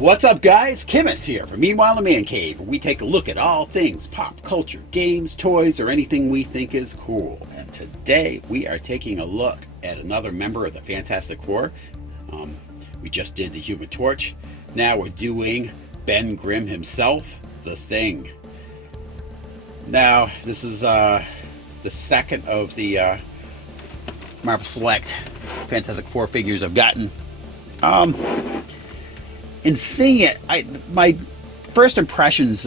What's up, guys? Chemist here from Meanwhile the Man Cave, where we take a look at all things pop culture, games, toys, or anything we think is cool. And today we are taking a look at another member of the Fantastic Four. We just did the Human Torch. Now we're doing Ben Grimm himself, the Thing. Now this is the second of the Marvel Select Fantastic Four figures I've gotten. In seeing it, my first impressions,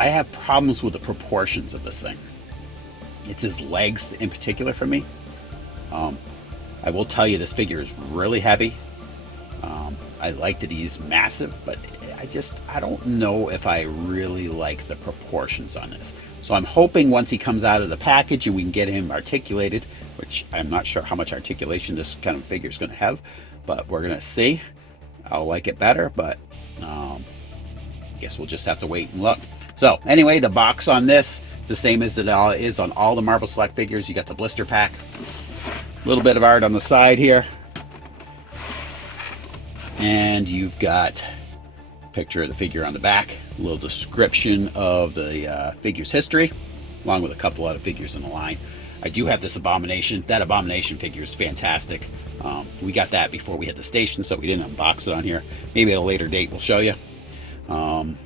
I have problems with the proportions of this thing. It's his legs in particular for me. I will tell you, this figure is really heavy. I like that he's massive, but I don't know if I really like the proportions on this. So I'm hoping once he comes out of the package and we can get him articulated, which I'm not sure how much articulation this kind of figure is going to have, but we're going to see. I'll like it better, but I guess we'll just have to wait and look. So anyway, the box on this is the same as it is on all the Marvel Select figures. You got the blister pack, a little bit of art on the side here, and you've got a picture of the figure on the back, a little description of the figure's history, along with a couple other figures in the line. I do have this Abomination. That Abomination figure is fantastic. We got that before we hit the station, so we didn't unbox it on here. Maybe at a later date we'll show you. And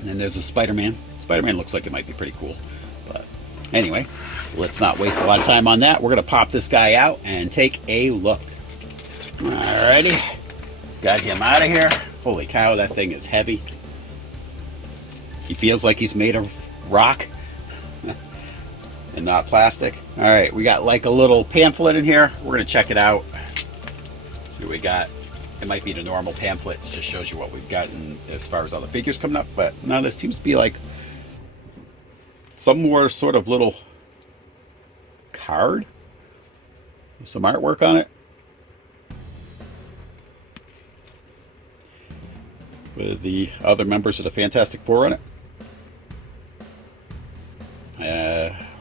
then there's a Spider-Man. Spider-Man looks like it might be pretty cool. But anyway, let's not waste a lot of time on that. We're going to pop this guy out and take a look. Alrighty. Got him out of here. Holy cow, that thing is heavy. He feels like he's made of rock and not plastic. All right, we got like a little pamphlet in here. We're gonna check it out. See what we got. It might be the normal pamphlet. It just shows you what we've gotten as far as all the figures coming up. But no, there seems to be like some more sort of little card with some artwork on it. With the other members of the Fantastic Four on it.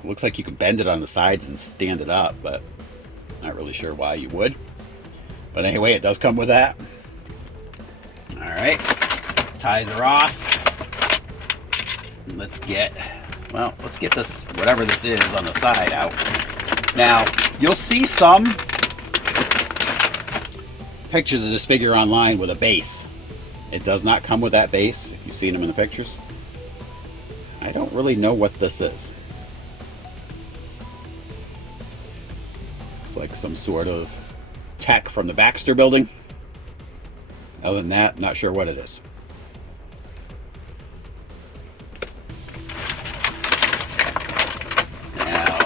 Looks like you can bend it on the sides and stand it up, but not really sure why you would. But anyway, it does come with that. All right, ties are off. Let's get this, whatever this is on the side, out. Now, you'll see some pictures of this figure online with a base. It does not come with that base, if you've seen them in the pictures. I don't really know what this is. It's like some sort of tech from the Baxter building. Other than that, not sure what it is. Now,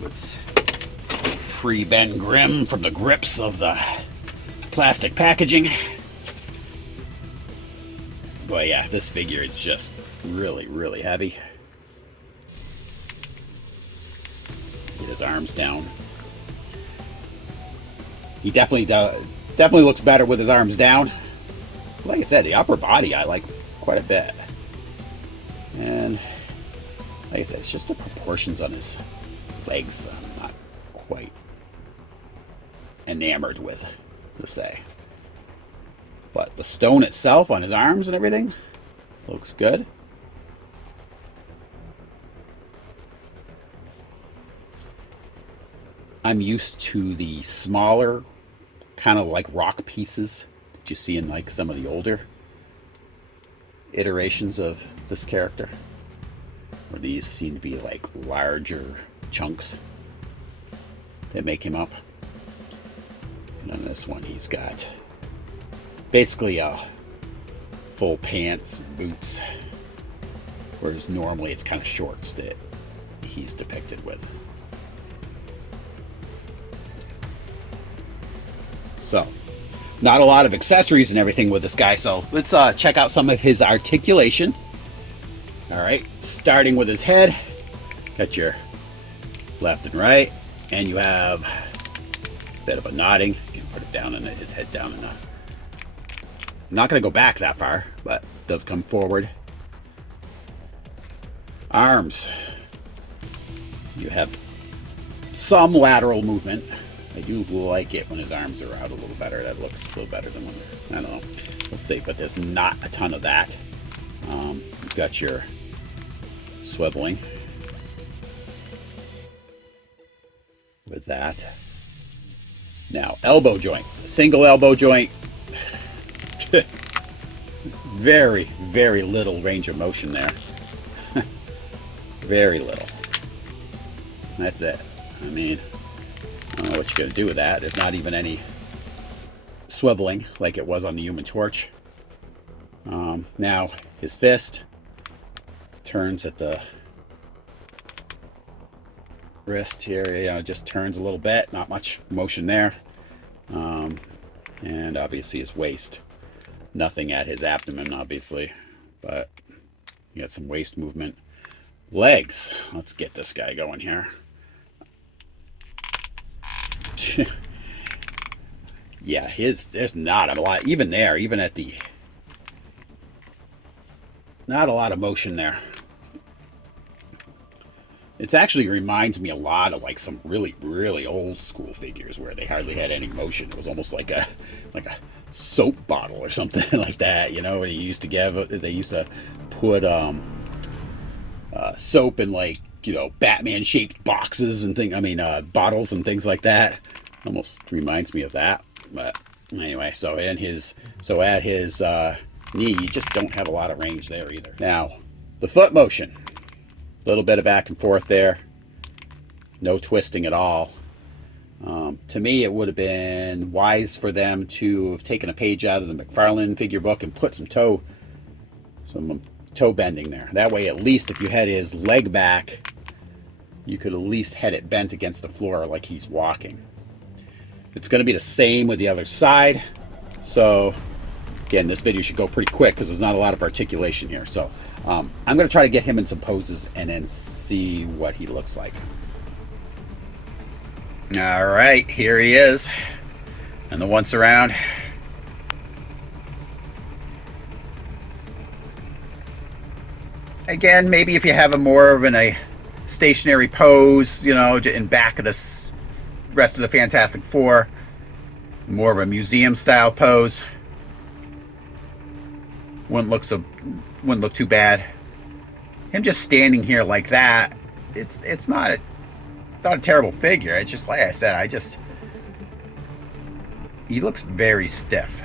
let's free Ben Grimm from the grips of the plastic packaging. But yeah, this figure is just really, really heavy. Get his arms down. He definitely looks better with his arms down. Like I said, the upper body I like quite a bit. And like I said, it's just the proportions on his legs I'm not quite enamored with, to say. But the stone itself on his arms and everything looks good. I'm used to the smaller, kind of like rock pieces that you see in like some of the older iterations of this character, where these seem to be like larger chunks that make him up. And on this one, he's got basically full pants and boots, whereas normally it's kind of shorts that he's depicted with. So, not a lot of accessories and everything with this guy, so let's check out some of his articulation. All right, starting with his head, got your left and right, and you have a bit of a nodding. You can put it down in his head down in a... I'm not going to go back that far, but it does come forward. Arms. You have some lateral movement. I do like it when his arms are out a little better. That looks a little better than when, I don't know. We'll see, but there's not a ton of that. You've got your swiveling with that. Now, elbow joint. Single elbow joint. Very, very little range of motion there. Very little. That's it. I mean, I don't know what you're going to do with that. There's not even any swiveling like it was on the Human Torch. Now, his fist turns at the wrist here. You know, just turns a little bit. Not much motion there. And obviously his waist. Nothing at his abdomen, obviously. But you got some waist movement. Legs. Let's get this guy going here. Yeah, there's not a lot, even there, even at the, not a lot of motion there. It actually reminds me a lot of like some really, really old school figures where they hardly had any motion. It was almost like a soap bottle or something like that, you know. They used to put soap in, like, you know, Batman shaped boxes and bottles and things like that. Almost reminds me of that. But anyway, so at his knee, you just don't have a lot of range there either. Now, the foot motion, a little bit of back and forth there, no twisting at all. To me, it would have been wise for them to have taken a page out of the McFarlane figure book and put some toe bending there. That way, at least if you had his leg back, you could at least had it bent against the floor like he's walking. It's going to be the same with the other side. So again, this video should go pretty quick because there's not a lot of articulation here. So I'm going to try to get him in some poses and then see what he looks like. All right, here he is. And the once around. Again, maybe if you have him more of in a stationary pose, you know, in back of the rest of the Fantastic Four, more of a museum style pose, wouldn't look too bad. Him just standing here like that, it's not a terrible figure. It's just like I said, he looks very stiff.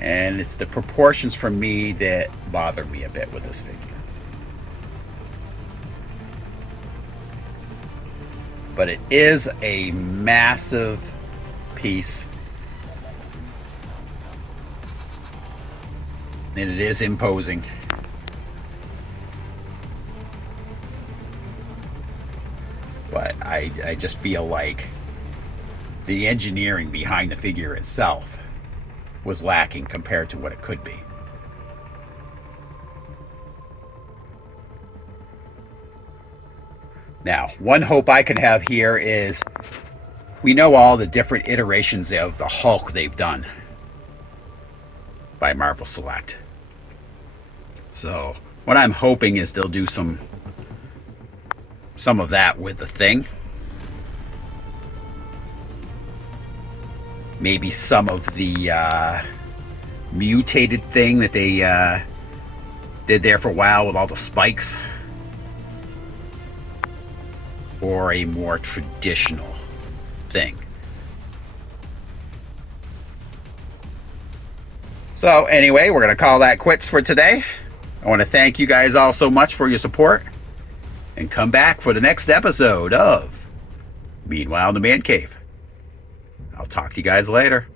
And it's the proportions for me that bother me a bit with this figure. But it is a massive piece. And it is imposing. But I just feel like the engineering behind the figure itself was lacking compared to what it could be. Now, one hope I can have here is we know all the different iterations of the Hulk they've done by Marvel Select. So what I'm hoping is they'll do some of that with the Thing. Maybe some of the mutated Thing that they did there for a while with all the spikes. Or a more traditional Thing. So anyway, we're going to call that quits for today. I want to thank you guys all so much for your support. And come back for the next episode of Meanwhile in the Man Cave. I'll talk to you guys later.